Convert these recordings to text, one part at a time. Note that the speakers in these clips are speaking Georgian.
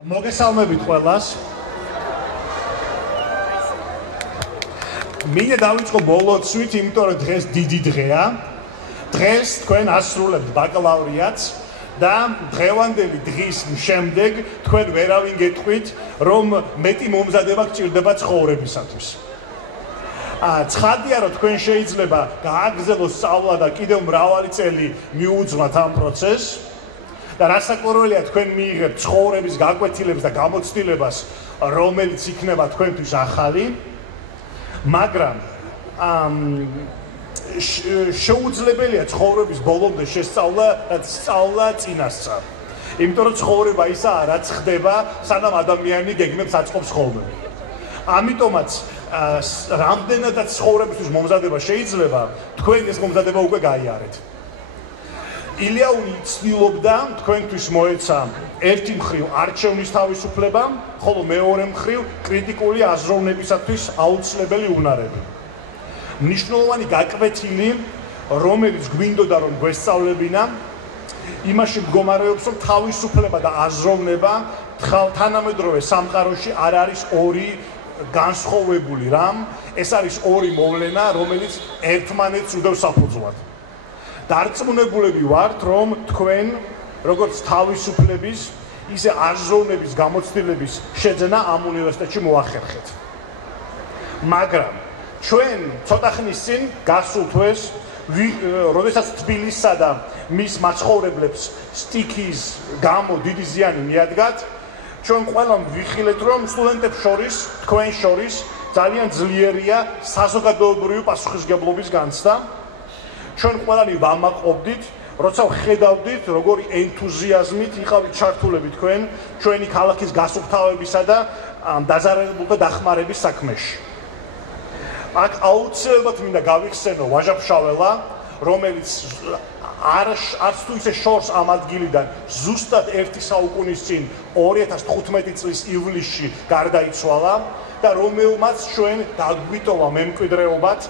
მოგესალმებით ყველას. მინდა დავიწყო ბოლოცვით, იმიტომ რომ დღეს დიდი დღეა. დღეს თქვენ ასრულებთ ბაკალავრიატს და დღევანდელი დღის შემდეგ თქვენ ვერავინ გეტყვით, რომ მეტი მომზადება გჭირდება ცხოვრებისათვის. ცხადია, რომ თქვენ შეიძლება გააგრძელოს სწავლა და კიდევ მრავალი წელი მიუძღვნათ ამ პროცესს. და რასაკვირველია თქვენ მიიღებთ ცხოვრების გაკვეთილებს და გამოცდილებას, რომელიც იქნება თქვენთვის ახალი, მაგრამ შეუძლებელია ცხოვრების ბოლომდე შესწავლა და სწავლა წინასწარ. იმიტომ რომ ცხოვრება ისაა, რაც ხდება, სანამ ადამიანი გეგმებს აწყობს ხოლმე. ამიტომაც რამდენადაც ცხოვრებისთვის მომზადება შეიძლება, თქვენ ეს მომზადება უკვე გაიარეთ. ილიაუნი ცდილობდა თქვენთვის მოეცა ერთი მხრივ არჩევნის თავისუფლება, ხოლო მეორე მხრივ კრიტიკული აზროვნებისათვის აუცილებელი უნარები. მნიშვნელოვანი გაკვეთილი, რომელიც გვინდოდა რომ გვესწავლებინა, იმაში მდგომარეობს, რომ თავისუფლება და აზროვნება თანამედროვე სამყაროში არ არის ორი განსხვავებული რამ, ეს არის ორი მოვლენა, რომელიც ერთმანეთს უდევს საფუძვლად. დარწმუნებულები ვართ, რომ თქვენ, როგორც თავისუფლების, ისე აზროვნების გამოცდილების შეძენა ამ უნივერსიტეტში მოახერხეთ. მაგრამ ჩვენ ცოტა ხნის წინ გასულ თვეს, როდესაც თბილისსა და მის მაცხოვრებლებს სტიქიის გამო დიდი ზიანი მიადგათ, ჩვენ ყველამ ვიხილეთ, რომ სტუდენტებს შორის, თქვენ შორის ძალიან ძლიერია საზოგადოებრივი პასუხისმგებლობის განცდა. ჩვენ ყველანი ვამაყობდით, როცა ხედავდით, როგორი ენთუზიაზმით იყავით ჩართულები თქვენ ჩვენი ქალაქის გასუფთავებისა და დაზარალებულთა დახმარების საქმეში. აქ აუცილებლად მინდა გავიხსენო ვაჟა-ფშაველა, რომელიც არც თუ ისე შორს ამ ადგილიდან ზუსტად ერთი საუკუნის წინ 2015 წლის ივლისში გარდაიცვალა და რომელმაც ჩვენ დაგვიტოვა მემკვიდრეობად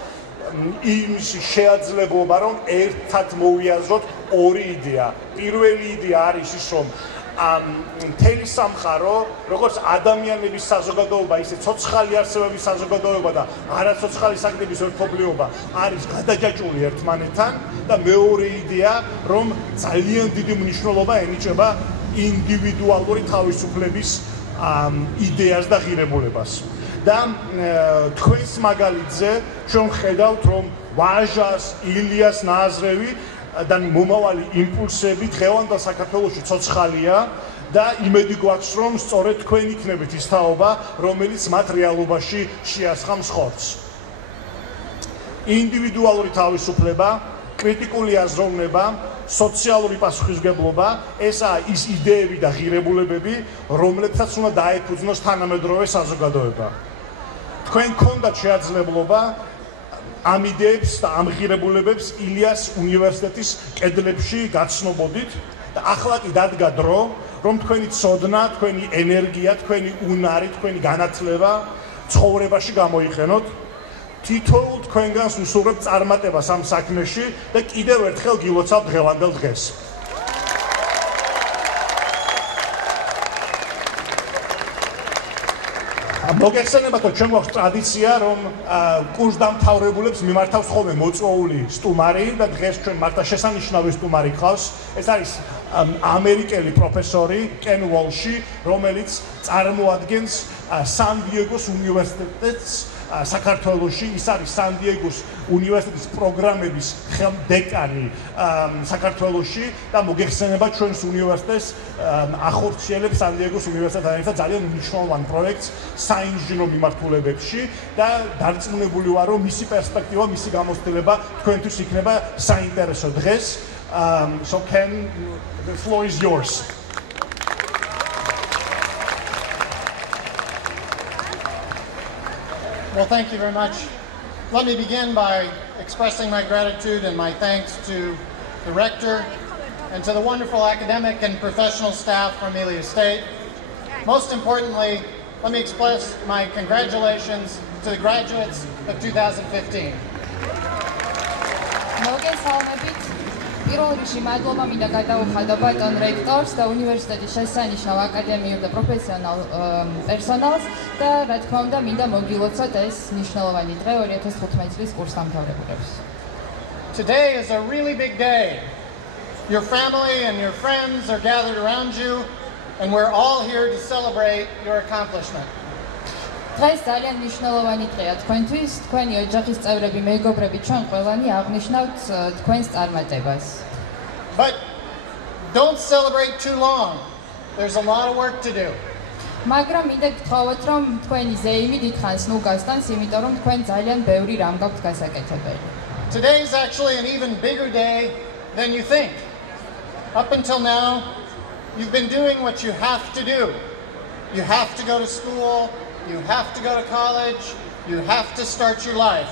იმის შეაძლებლობა, რომ ერთად მოვიაზროთ ორი იდეა. პირველი იდეა არის ის, რომ მთელი სამყარო, როგორც ადამიანების საზოგადოება, ისე ცოცხალი არსებების საზოგადოება და არაცოცხალი საქმეების ერთობლიობა არის გადაჯაჭვული ერთმანეთთან და მეორე იდეა, რომ ძალიან დიდი მნიშვნელობა ენიჭება ინდივიდუალური თავისუფლების იდეას და ღირებულებას. და თქვენს მაგალითზე ჩვენ ხედავთ, რომ ვაჟას, ილიას ნაზრევი და მომავალი იმპულსები დღევანდელ საქართველოში ცოცხალია და იმედი გვაქვს, რომ სწორედ თქვენ იქნებით ის თაობა, რომელიც მათ რეალობაში შეასხამს ხორცს. ინდივიდუალური თავისუფლება, კრიტიკული აზროვნება, სოციალური პასუხისმგებლობა, ესაა ის იდეები და ღირებულებები, რომლებსაც უნდა დაეფუძნოს თანამედროვე საზოგადოება. თქვენ გქონდათ შეაძლებლობა ამ იდეებს და ამ ღირებულებებს ილიას უნივერსიტეტის კედლებში გაცნობოდით და ახლა კი დადგა დრო, რომ თქვენი ცოდნა, თქვენი ენერგია, თქვენი უნარი, თქვენი განათლება ცხოვრებაში გამოიყენოთ. თითოეულ თქვენგანს ვუსურვებთ წარმატებას ამ საქმეში და კიდევ ერთხელ გილოცავთ დღევანდელ დღეს. მოგეხსენებათ, რომ ჩვენ გვაქვს ტრადიცია, რომ კურსდამთავრებულებს მიმართავს ხოლმე მოწვეული სტუმარი და დღეს ჩვენ მართა შესანიშნავი სტუმარი გყავს. ეს არის ამერიკელი პროფესორი კენ უოლში, რომელიც წარმოადგენს სან-დიეგოს უნივერსიტეტს საქართველოში. ის არის სან-დიეგოს უნივერსიტეტის პროგრამების ხელმდეკანი საქართველოში და მოგეხსენება ჩვენს უნივერსიტეტს ახორციელებს სან-დიეგოს უნივერსიტეტთან ერთად ძალიან მნიშვნელოვან პროექტს საინჟინრო მიმართულებებში და დარწმუნებული ვარ, რომ მისი პერსპექტივა, მისი გამოცდილება თქვენთვის იქნება საინტერესო დღეს. So Ken, the floor is yours. Well, thank you very much. Let me begin by expressing my gratitude and my thanks to the rector and to the wonderful academic and professional staff from Ilia State. Most importantly, let me express my congratulations to the graduates of 2015. პირველ რიგში მადლობა მინდა გადაუხადო ბატონ რექტორს და უნივერსიტეტის შესანიშნავ აკადემიურ და პროფესიონალ პერსონალს და რა თქმა უნდა მინდა მოგილოცოთ ეს მნიშვნელოვანი დღე 2015 წლის კურსდამთავრებულებს. Today is a really big day. Your family and your friends are gathered around you, and we're all here to celebrate your accomplishment. დღეს ძალიან მნიშვნელოვანი დღეა თქვენთვის, თქვენი ოჯახის წევრები, მეგობრები, ჩვენ ყველანი აღნიშნავთ თქვენს წარმატებას. But don't celebrate too long. There's a lot of work to do. მაგრამ მინდა გთხოვოთ, რომ თქვენი ზეიმი დიდხანს ნუ გასტანს, იმიტომ რომ თქვენ ძალიან ბევრი რამ გაქვთ გასაკეთებელი. Today is actually an even bigger day than you think. Up until now, you've been doing what you have to do. You have to go to school, you have to go to college, you have to start your life.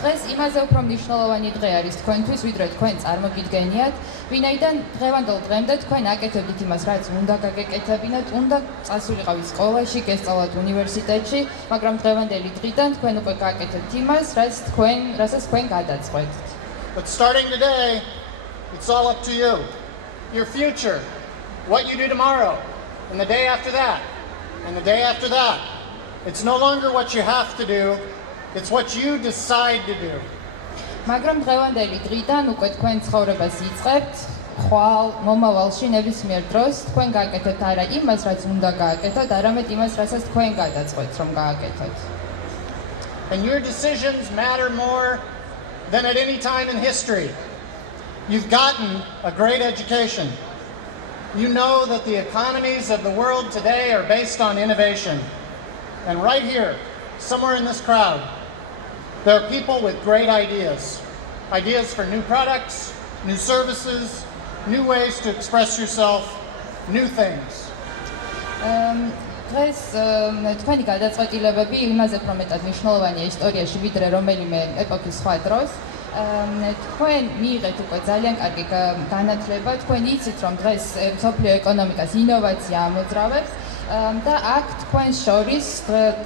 დღეს იმაზე უფრო მნიშვნელოვანი დღე არის თქვენთვის, ვიდრე თქვენ წარმოგიდგენიათ, ვინაიდან დღევანდელ დღემდე თქვენ აკეთებდით იმას, რაც უნდა გაგეკეთებინათ, უნდა წასულიყავით სკოლაში, გესწავლათ უნივერსიტეტში, მაგრამ დღევანდელი დღიდან თქვენ უკვე გააკეთებთ იმას, რასაც თქვენ გადაწყვეტთ. But starting today, it's all up to you. Your future, what you do tomorrow, and the day after that, and the day after that. It's no longer what you have to do, it's what you decide to do. მაგრამ დღევანდელი დღიდან უკვე თქვენ ცხოვრებას იწყებთ, ხვალ მომავალში ნებისმიერ დროს თქვენ გააკეთებთ არა იმას, რაც უნდა გააკეთოთ, არამედ იმას, რასაც თქვენ გადაწყვეტთ, რომ გააკეთოთ. And your decisions matter more than at any time in history. You've gotten a great education. You know that the economies of the world today are based on innovation. And right here, somewhere in this crowd, there are people with great ideas. Ideas for new products, new services, new ways to express yourself, new things. დღეს თქვენი გადაწყვეტილებები იმაზე უფრო მეტად მნიშვნელოვანია ისტორიაში, ვიდრე რომელიმე ეპოქის სხვა დროს. თქვენ მიიღეთ უკვე ძალიან კარგი განათლება, თქვენ იცით, რომ დღეს მსოფლიო ეკონომიკას ინოვაცია ამოძრავებს და აქ თქვენს შორის,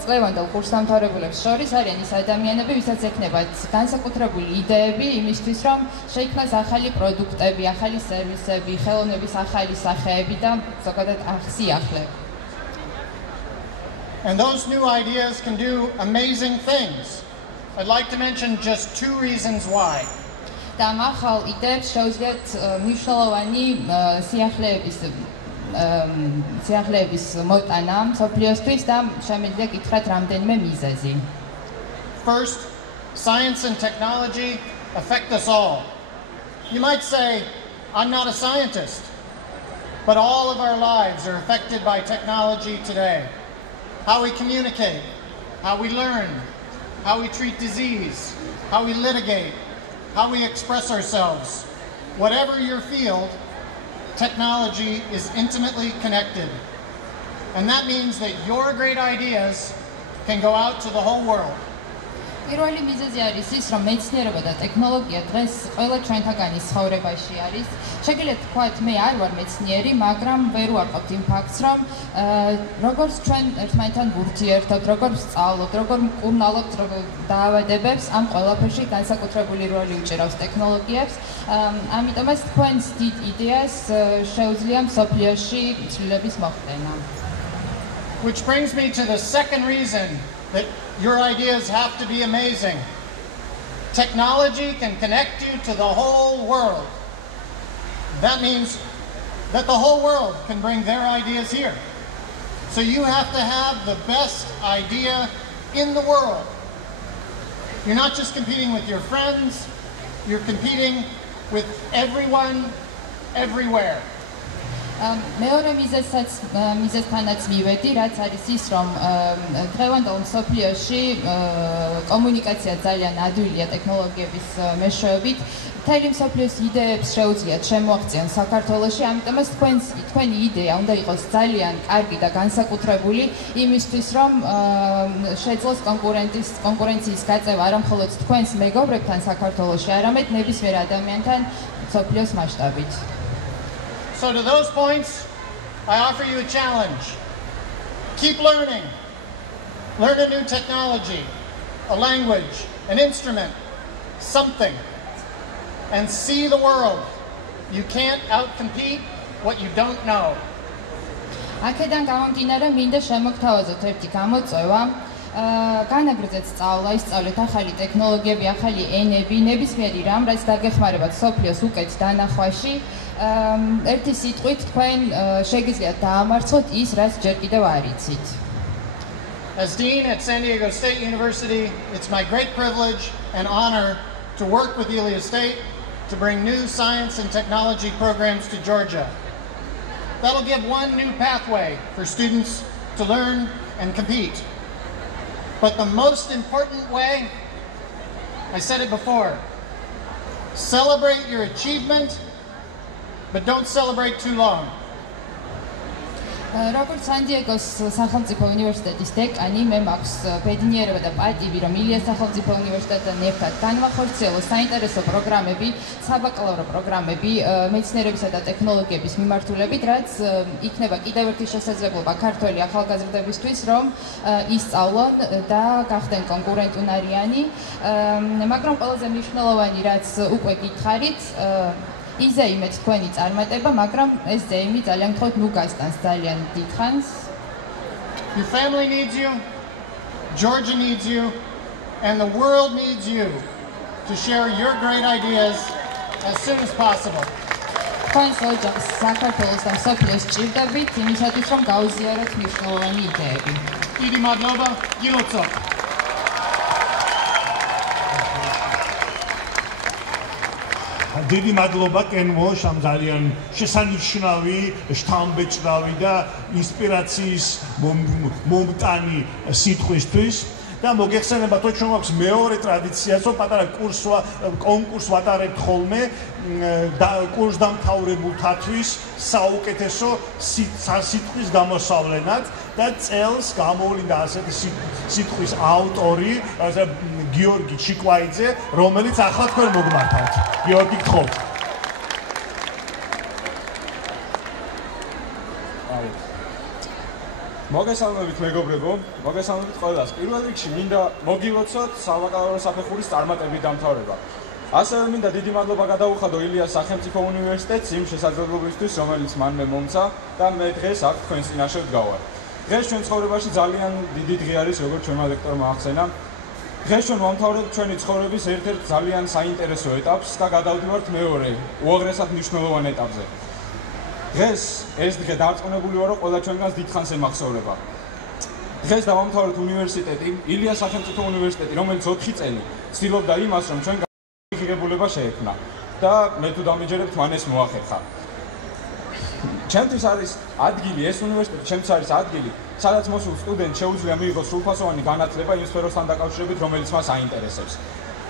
წლევანდელ კურსდამთავრებულებს შორის არიან ის ადამიანები, ვისაც ექნებათ განსაკუთრებული იდეები იმისთვის, რომ შეიქმნას ახალი პროდუქტები, ახალი სერვისები, ხელოვნების ახალი სახეები და ზოგადად ახსიახლე. And those new ideas can do amazing things. I'd like to mention just two reasons why. და ახალ იდეებს შეუძლიათ მნიშვნელოვანი სიახლეების მოტანა მსოფლიოსთვის და შემიძლია გითხრათ რამდენიმე მიზეზი. First, science and technology affect us all. You might say, I'm not a scientist, but all of our lives are affected by technology today. How we communicate, how we learn, how we treat disease, how we litigate, how we express ourselves. Whatever your field, technology is intimately connected. And that means that your great ideas can go out to the whole world. პირველი მიზეზი არის ის, რომ მეცნიერება და ტექნოლოგია დღეს ყველა ჩვენთაგანის ცხოვრებაში არის. შეგიძლიათ თქვათ, მე არ ვარ მეცნიერი, მაგრამ ვერ ვარყოფთ იმ ფაქტს, რომ როგორც ჩვენ ერთმანეთთან ვურთიერთობთ, როგორ ვსწავლობთ, როგორ მკურნალობთ დაავადებებს, ამ ყველაფერში განსაკუთრებული როლი უჭირავს ტექნოლოგიებს. ამიტომაც თქვენს დიდ იდეას შეუძლია მსოფლიოში ცვლილების მოხდენა. Which brings me to the second reason that your ideas have to be amazing. Technology can connect you to the whole world. That means that the whole world can bring their ideas here. So you have to have the best idea in the world. You're not just competing with your friends, you're competing with everyone, everywhere. მეორე მიზეზთანაც მივედი, რაც არის ის, რომ დღევანდელ მსოფლიოში კომუნიკაცია ძალიან ადვილია ტექნოლოგიების მეშვეობით. მთელი მსოფლიოს იდეებს შეუძლიათ შემოაღწიონ საქართველოში, ამიტომაც თქვენი იდეა უნდა იყოს ძალიან კარგი და განსაკუთრებული იმისთვის, რომ შეძლოს კონკურენციის გაწევა არა მხოლოდ თქვენს მეგობრებთან საქართველოში, არამედ ნებისმიერ ადამიანთან მსოფლიოს მასშტაბით. So to those points, I offer you a challenge. Keep learning. Learn a new technology, a language, an instrument, something. and see the world. You can't outcompete what you don't know. აქედან გამომდინარე მინდა შემოგთავაზოთ ერთი გამოწვევა. განაგრძეთ სწავლა, ისწავლეთ ახალი ტექნოლოგიები, ახალი ენები, ნებისმიერი რამ, რაც დაგეხმარებათ სოფლიოს უკეთ დანახვაში. ერთი სიტყვით თქვენ შეგიძლიათ დაამარცხოთ ის, რაც ჯერ კიდევ არ იცით. As Dean at San Diego State University, it's my great privilege and honor to work with Ilia State to bring new science and technology programs to Georgia. That'll give one new pathway for students to learn and compete. But the most important way, I said it before, celebrate your achievement, but don't celebrate too long. როგორც სან-დიეგოს სახელმწიფო უნივერსიტეტის დეკანი, მე მაქვს ბედნიერება და პატივი, რომ ილიას სახელმწიფო უნივერსიტეტთან ერთად განვახორციელო საინტერესო პროგრამები, საბაკალავრო პროგრამები მეცნიერებისა და ტექნოლოგიების მიმართულებით, რაც იქნება კიდევ ერთი შესაძლებლობა ქართველი ახალგაზრდებისთვის, რომ ისწავლონ და გახდნენ კონკურენტუნარიანი, მაგრამ ყველაზე მნიშვნელოვანი, რაც უკვე გითხარით, იზეიმეთ თქვენი წარმატება, მაგრამ ეს ზეიმი ძალიან გთხოვთ ნუ გასტანს ძალიან დიდხანს. Your family needs you, Georgia needs you, and the world needs you to share your great ideas as soon as possible. თქვენს ოჯახს საქართველოს და მსოფლიოს ჭირდებით იმისათვის, რომ გაუზიაროთ მნიშვნელოვანი იდეები. დიდი მადლობა, გილოცავ. დიდი მადლობა კენმოშ ამ ძალიან შესანიშნავი, შთამბეჭდავი და ინსპირაციის მომტანი სიტყვისთვის. და მოგეხსენებათ, რომ ჩვენ გვაქვს მეორე ტრადიციაც, რომ პატარა კონკურსს ვატარებთ ხოლმე კურს დამთავრებულთათვის საუკეთესო სიტყვის გამოსავლენად და წელს გამოვლინდა ასეთი სიტყვის ავტორი, გიორგი ჩიკვაიძე, რომელიც ახლა თქვენ მოგმართავთ. გიორგი, გთხოვთ. მოგესალმებით მეგობრებო, მოგესალმებით ყველას. პირველ რიგში მინდა მოგილოცოთ საბაკალავრო საფეხურის წარმატებით დამთავრება. ასევე მინდა დიდი მადლობა გადაუხადო ილიას სახელმწიფო უნივერსიტეტს იმ შესაძლებლობისთვის, რომელიც მანმე მომცა და მე დღეს აქ თქვენს წინაშე ვდგავარ. დღეს ჩვენ ცხოვრებაში ძალიან დიდი დღე არის, როგორც ჩვენმა ლექტორმა ახსენა. დღეს ჩვენ ვამთავრებთ ჩვენი ცხოვრების ერთ-ერთ ძალიან საინტერესო ეტაპს და გადავდივართ მეორე, უაღრესად მნიშვნელოვან ეტაპზე. დღეს ეს დღე დარწმუნებული ვარ, რომ ყველა ჩვენგანს დიდხანს ემახსოვრება. დღეს დავამთავრეთ უნივერსიტეტი, ილიას სახელმწიფო უნივერსიტეტი, რომელიც 4 წელი ცდილობდა იმას, რომ ჩვენ ღირებულება შეექმნა და მე თუ დამიჯერებთ, მან ეს მოახერხა. ჩემთვის არის ადგილი, ეს უნივერსიტეტი ჩემთვის არის ადგილი, სადაც მოსულ სტუდენტს შეუძლია მიიღოს სრულფასოვანი განათლება იმ სფეროსთან დაკავშირებით, რომელიც მას აინტერესებს.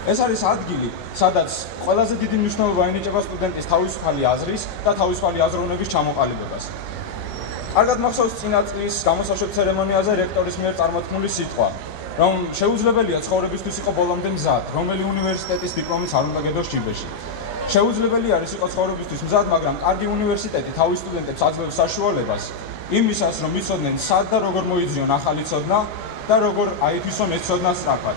ეს არის ადგილი, სადაც ყველაზე დიდი მნიშვნელობა ენიჭება სტუდენტის თავისუფალი აზრის და თავისუფალი აზროვნების ჩამოყალიბებას. კარგად მახსოვს წინა წლის გამოსაშვებ ცერემონიაზე რექტორის მიერ წარმოთქმული სიტყვა, რომ შეუძლებელია ცხოვრებისთვის იყო ბოლომდე მზად, რომელი უნივერსიტეტის დიპლომიც არ უნდა გედოს ჭიბეში. შეუძლებელი არის იყო ცხოვრებისთვის მზად, მაგრამ კარგი უნივერსიტეტი თავის სტუდენტებს აძლევს საშუალებას იმისას, რომ იცოდნენ სად და როგორ მოიძიონ ახალი ცოდნა და როგორ აითვისონ ეს ცოდნა სწრაფად.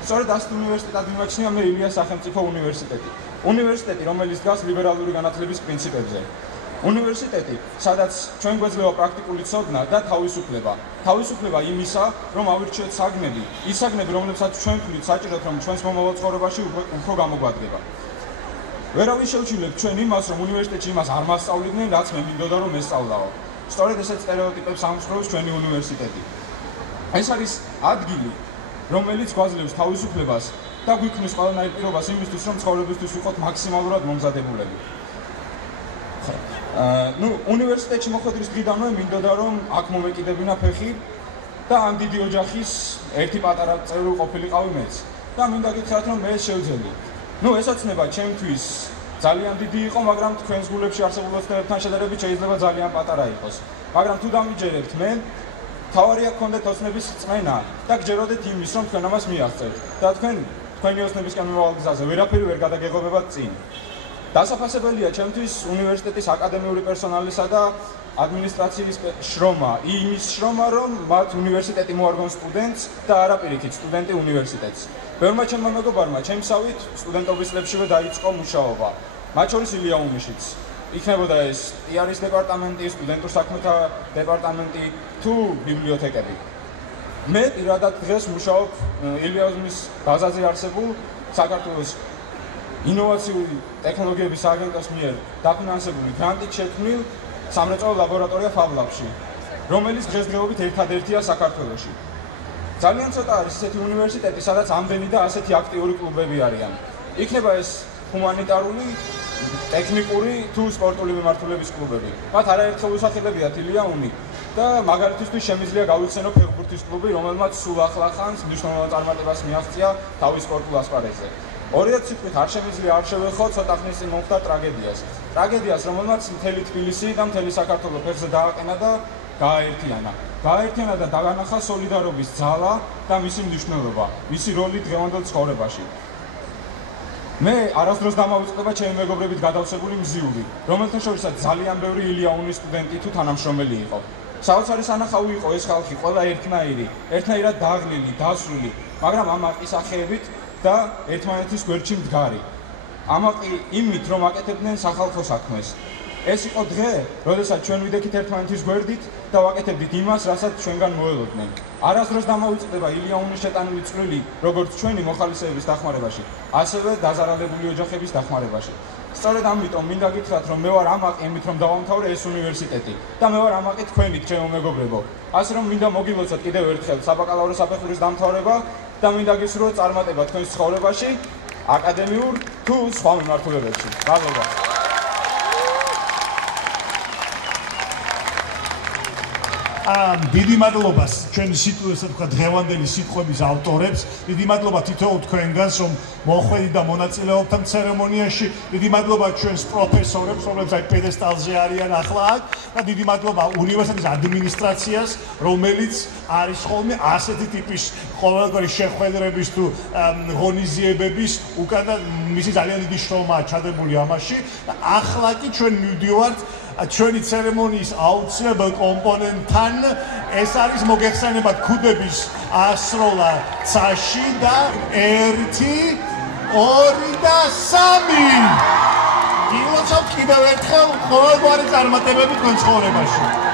სწორედ ასეთ უნივერსიტეტად მიმაჩნია მე ილიას სახელმწიფო უნივერსიტეტი. უნივერსიტეტი, რომელიც დგას ლიბერალური განათლების პრინციპებზე. უნივერსიტეტი, სადაც ჩვენ გვეძლევა პრაქტიკული ცოდნა და თავისუფლება. თავისუფლება იმისა, რომ ავირჩიოთ საგნები, ის საგნები, რომლებსაც ჩვენ ვთვლით საჭიროდ, რომ ჩვენს მომავალ ცხოვრებაში უფრო გამოგვადგება. ვერავინ შეუჩილებთ ჩვენ იმას, რომ უნივერსიტეტში იმას არ მასწავლიდნენ, რაც მე მინდოდა რომ ესწავლაო. სწორედ ესეთ სტერეოტიპებს ამსხვრევს ჩვენი უნივერსიტეტი. ეს არის ადგილი, რომელიც გვაძლევს თავისუფლებას და გვიქმნის ყველანაირ პირობას იმისთვის, რომ ცხოვრებისთვის ვიყოთ მაქსიმალურად მომზადებულები. უნივერსიტეტში მოხვედრის დღიდანვე მინდოდა, რომ აქ მომეკიდებინა ფეხი და ამ დიდი ოჯახის ერთი პატარა წევრი ყოფილიყავი მეც. და მინდა გითხრათ, რომ მე ეს შევძელი. ეს ოცნება ჩემთვის ძალიან დიდი იყო, მაგრამ თქვენს გულებში არსებულ ოცნებებთან შედარებით შეიძლება ძალიან პატარა იყოს. მაგრამ თუ დამიჯერებთ მე, თავარია გქონდეთ ოცნების რწმენა და გჯეროდეთ იმის, რომ თქვენ ამას მიაღწევთ და თქვენი ოცნებისკენ მიმავალ გზაზე ვერაფერი ვერ გადაგეღობებათ წინ. დასაფასებელია ჩემთვის უნივერსიტეტის აკადემიური პერსონალისა და ადმინისტრაციის შრომა, იმის შრომა, რომ მათ უნივერსიტეტი მოარგონ სტუდენტს და არა პირიქით სტუდენტი უნივერსიტეტს. ბევრმა ჩემმა მეგობარმა ჩემსავით სტუდენტობის წლებშივე დაიწყო მუშაობა. მათ შორის ილიაუმიშიც. იქნებოდა ეს პიარის დეპარტამენტი, სტუდენტურ საქმეთა დეპარტამენტი თუ ბიბლიოთეკები. მე პირადად დღეს მუშაობ ილიაუმის ბაზაზე არსებულ საქართველოს ინოვაციური ტექნოლოგიების აგენტოს მიერ დაფინანსებული გრანტით შექმნილ სამრეწველო ლაბორატორია FabLab-ში, რომელიც დღესდღეობით ერთადერთია საქართველოში. ძალიან ცოტა არის ესეთი უნივერსიტეტი, სადაც ამდენი და ასეთი აქტიური კლუბები არიან. იქნება ეს ჰუმანიტარული, ტექნიკური თუ სპორტული მიმართულების კლუბები. მათ არაერთხელ უსახელებიათ ილიაუმი და მაგალითისთვის შემიძლია გავიხსენო ფეხბურთის კლუბი, რომელმაც სულ ახლახანს მნიშვნელოვან წარმატებას მიაღწია თავის სპორტულ ასპარეზზე. 2000 სიტყვით არ შემიძლია არ შევეხო ცოტა ხნის წინ მომხდა ტრაგედიას. ტრაგედიას, რომელმაც მთელი თბილისი და მთელი საქართველო ფეხზე დააყენა და გააერთიანა. გააერთიანა და დაგანახა სოლიდარობის ძალა და მისი მნიშვნელობა, მისი როლი დღევანდელ ცხოვრებაში. მე არასდროს დამავიწყდება ჩემი მეგობრებით გადავსებული მზიური, რომელთა შორისაც ძალიან ბევრი ილიაუნის სტუდენტი თუ თანამშრომელი იყო. საოცარი სანახავი იყო ეს ხალხი, ყველა ერთნაირად დაღლილი, დასრული, მაგრამ ამაყი სახეებით და ერთმანეთის გვერდში მდგარი. ამაყი იმით, რომ აკეთებდნენ სახალხო საქმეს. ეს იყო დღე, როდესაც ჩვენ ვიდექით ერთმანეთის გვერდით და ვაკეთებდით იმას, რასაც ჩვენგან მოელოდნენ. არასდროს დამავიწყდება ილიაუნის შეტანილი წვლილი, როგორც ჩვენი მოხალისეების დახმარებაში, ასევე დაზარალებული ოჯახების დახმარებაში. სწორედ ამიტომ მინდა გითხრათ, რომ მე ვარ ამაყი იმით, რომ დავამთავრე ეს უნივერსიტეტი და მე ვარ ამაყი თქვენით, ჩემო მეგობრებო. ასე რომ მინდა მოგილოცოთ კიდევ ერთხელ საბაკალავრო საფეხურის დამთავრება და მინდა გისურვოთ წარმატება თქვენს ცხოვრებაში, აკადემიურ თუ სხვა მიმართულებებში. მადლობა. დიდი მადლობა ჩვენი სიტუაციისა თქვა დღევანდელი სიტყვების ავტორებს. დიდი მადლობა თითოეულ თქვენგანს, რომ მოხვედით და მონაწილეობთ ამ ცერემონიაში. დიდი მადლობა ჩვენს პროფესორებს, რომლებიც აი პედესტალზე არიან ახლა აქ და დიდი მადლობა უნივერსიტეტის ადმინისტრაციას, რომელიც არის ხოლმე ასეთი ტიპის ყოველგვარი შეხვედრების თუ ღონისძიებების უკან და მისი ძალიან დიდი შრომაა ჩადებული ამაში. და ახლა კი ჩვენ მივდივართ ჩვენი ცერემონიის აუცილებელ კომპონენტთან. ეს არის მოგეხსენება ქუდების ასროლა ცაში და 1, 2 და 3. გილოცავთ კიდევ ერთხელ ყოველგვარი წარმატებები თქვენ ცხოვრებაში.